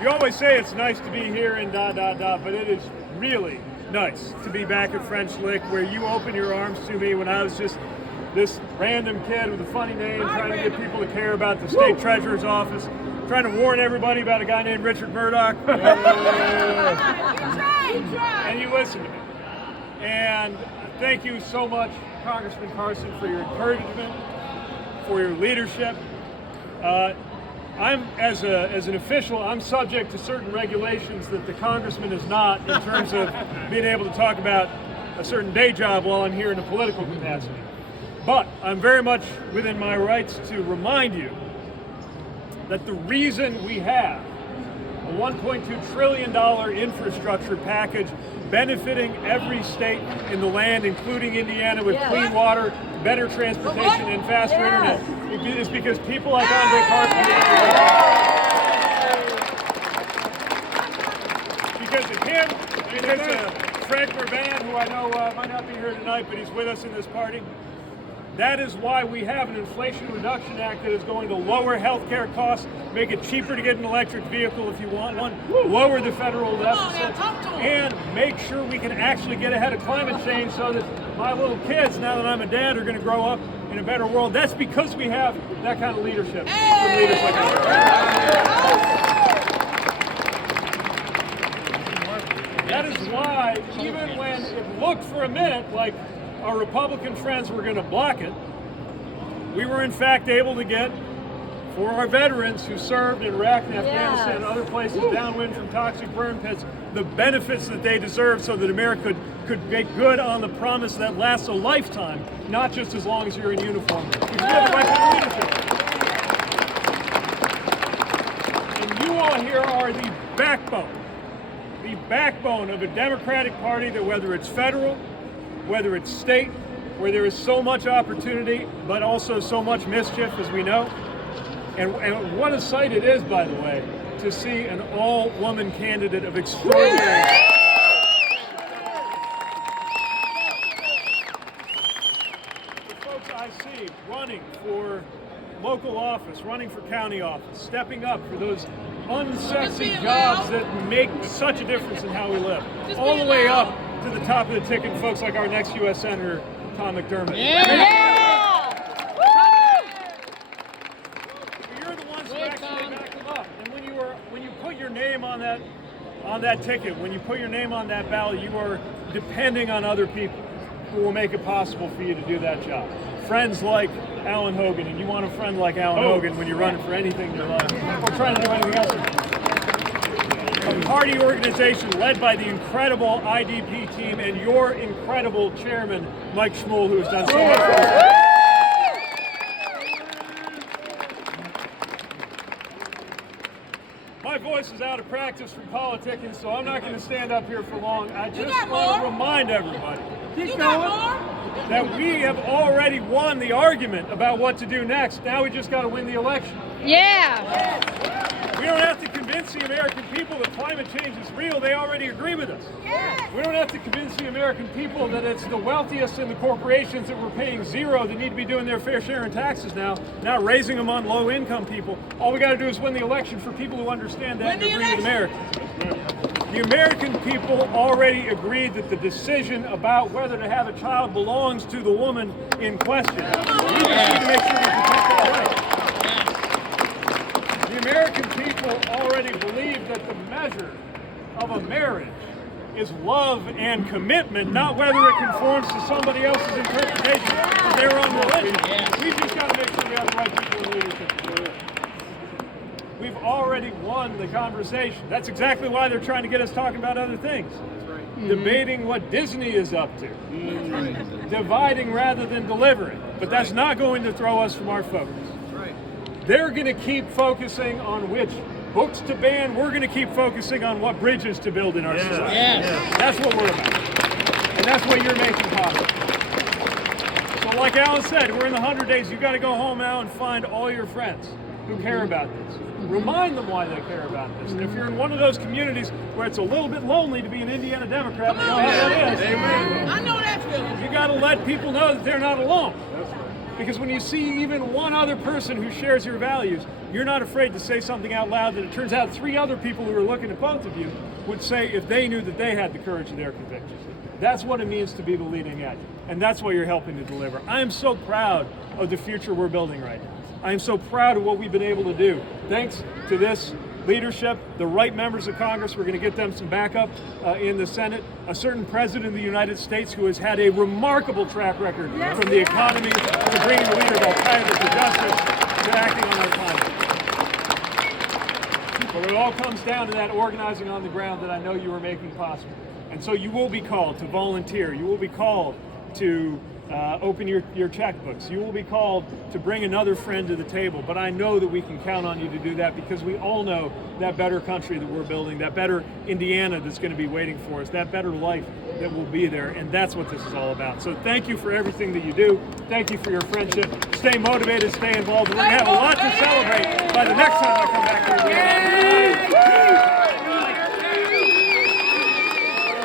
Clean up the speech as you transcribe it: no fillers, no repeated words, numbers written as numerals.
You always say it's nice to be here and but it is really nice to be back at French Lick, where you opened your arms to me when I was just this random kid with a funny name trying to get people to care about the state treasurer's office, trying to warn everybody about a guy named Richard Murdoch. And you listened to me. And thank you so much, Congressman Carson, for your encouragement, for your leadership. I'm, as an official, I'm subject to certain regulations that the congressman is not, in terms of being able to talk about a certain day job while I'm here in a political capacity. But I'm very much within my rights to remind you that the reason we have a $1.2 trillion infrastructure package benefiting every state in the land, including Indiana, with clean water, better transportation, and faster internet, is because people like Andre Carson, because of him, because of Fred Mervan, who I know might not be here tonight, but he's with us in this party. That is why we have an Inflation Reduction Act that is going to lower health care costs, make it cheaper to get an electric vehicle if you want one, lower the federal deficit, and make sure we can actually get ahead of climate change so that my little kids, now that I'm a dad, are going to grow up in a better world. That's because we have that kind of leadership from leaders like us. That is why, even when it looked for a minute like our Republican friends were going to block it, we were in fact able to get, for our veterans who served in Iraq and Afghanistan and other places downwind from toxic burn pits, the benefits that they deserve so that America could make good on the promise that lasts a lifetime, not just as long as you're in uniform. Because we have the right kind of leadership. And you all here are the backbone of a Democratic Party that, whether it's federal, whether it's state, where there is so much opportunity, but also so much mischief, as we know. And what a sight it is, by the way, to see an all-woman candidate of extraordinary. The folks I see running for local office, running for county office, stepping up for those unsexy jobs that make such a difference in how we live, all the way up to the top of the ticket, folks like our next U.S. Senator, Tom McDermott. You're the ones who actually back them up. And when you put your name on that ticket, when you put your name on that ballot, you are depending on other people who will make it possible for you to do that job. Friends like Alan Hogan, and you want a friend like Alan Hogan when you're running for anything in your life, or trying to do anything else. A party organization led by the incredible IDP team and your incredible chairman, Mike Schmuel, who has done so much for us. My voice is out of practice from politicking, so I'm not going to stand up here for long. I just want to remind everybody that we have already won the argument about what to do next. Now we just got to win the election. Yeah. We don't have to convince the American people that climate change is real. They already agree with us. Yes. We don't have to convince the American people that it's the wealthiest and the corporations that we're paying zero that need to be doing their fair share in taxes now, not raising them on low-income people. All we got to do is win the election for people who understand that and agree with America. The American people already agreed that the decision about whether to have a child belongs to the woman in question. We just need to make sure we protect that right. The American people already believe that the measure of a marriage is love and commitment, not whether it conforms to somebody else's interpretation of their own religion. We just got to make sure we have the right people in leadership. We've already won the conversation. That's exactly why they're trying to get us talking about other things. Debating what Disney is up to. Dividing rather than delivering. But that's not going to throw us from our focus. They're going to keep focusing on which books to ban. We're going to keep focusing on what bridges to build in our society. That's what we're about. And that's what you're making possible. So like Alan said, we're in the 100 days. You've got to go home now and find all your friends who care about this. Remind them why they care about this. And if you're in one of those communities where it's a little bit lonely to be an Indiana Democrat, you know how that is. I know that feeling. You got to let people know that they're not alone. Because when you see even one other person who shares your values, you're not afraid to say something out loud that it turns out 3 other people who are looking at both of you would say if they knew that they had the courage of their convictions. That's what it means to be the leading edge. And that's what you're helping to deliver. I am so proud of the future we're building right now. I am so proud of what we've been able to do. Thanks to this leadership, the right members of Congress, we're going to get them some backup in the Senate, a certain president of the United States who has had a remarkable track record from the economy to bringing the leader of Al-Qaeda to justice to acting on our economy. But it all comes down to that organizing on the ground that I know you are making possible. And so you will be called to volunteer. You will be called to open your checkbooks. You will be called to bring another friend to the table. But I know that we can count on you to do that because we all know that better country that we're building, that better Indiana that's going to be waiting for us, that better life that will be there. And that's what this is all about. So thank you for everything that you do. Thank you for your friendship. Stay motivated, stay involved. We're going to have a lot to celebrate by the next time I come back here.